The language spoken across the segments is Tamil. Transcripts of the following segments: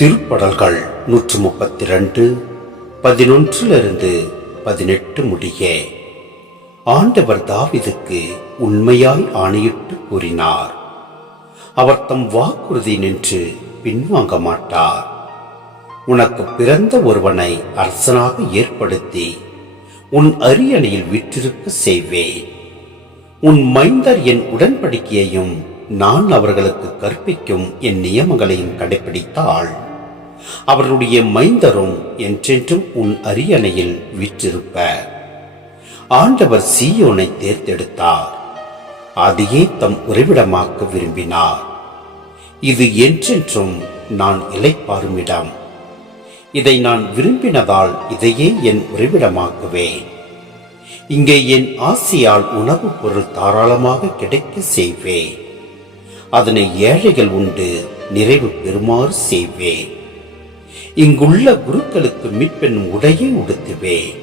திருப்படல்கள் நூற்று முப்பத்தி ரெண்டு பதினொன்றிலிருந்து பதினெட்டு முடிய. ஆண்டவர் தாவிதுக்கு உண்மையாய் ஆணையிட்டு கூறினார். அவர் தம் வாக்குறுதி நின்று பின்வாங்க மாட்டார். உனக்கு பிறந்த ஒருவனை அரசனாக ஏற்படுத்தி உன் அரியணையில் விற்றிருக்க செய்வேன். உன் மைந்தர் என் உடன்படிக்கையையும் நான் அவர்களுக்கு கற்பிக்கும் என் நியமங்களையும் கடைபிடித்தாள் அவருடைய மைந்தரும் என்றென்றும் உன் அரியணையில் விற்றிருப்பர். ஆண்டவர் சீயோனை தேர்ந்தெடுத்தார். அதையே தம் உறைவிடமாக்க விரும்பினார். இது என்றென்றும் நான் இலைப்பாரும் இடம். இதை நான் விரும்பினதால் இதையே என் உறைவிடமாக்குவேன். இங்கே என் ஆசியால் உணவுப் பொருள் தாராளமாக கிடைக்க செய்வேன். அதனை ஏழைகள் உண்டு நிறைவு பெறுமாறு செய்வேன். இங்குள்ள குருக்களுக்கு மீட்பெனும் உடையை உடுத்துவேன்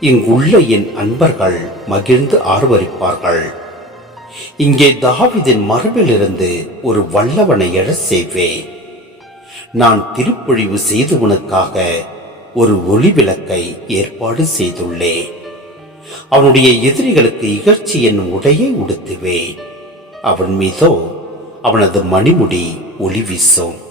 இங்குள்ள என் அன்பர்கள் மகிழ்ந்து ஆர்வரிப்பார்கள். இங்கே தாவிதின் மரபிலிருந்து ஒரு வல்லவனை எழச் செய்வேன் நான் திருப்பொழிவு செய்து உனக்காக ஒரு ஒளி விளக்கை ஏற்பாடு செய்துள்ளேன் அவனுடைய எதிரிகளுக்கு இகழ்ச்சி என்னும் உடையை உடுத்துவேன் அவன் மீதோ அவனது மணிமுடி ஒளி வீசும்.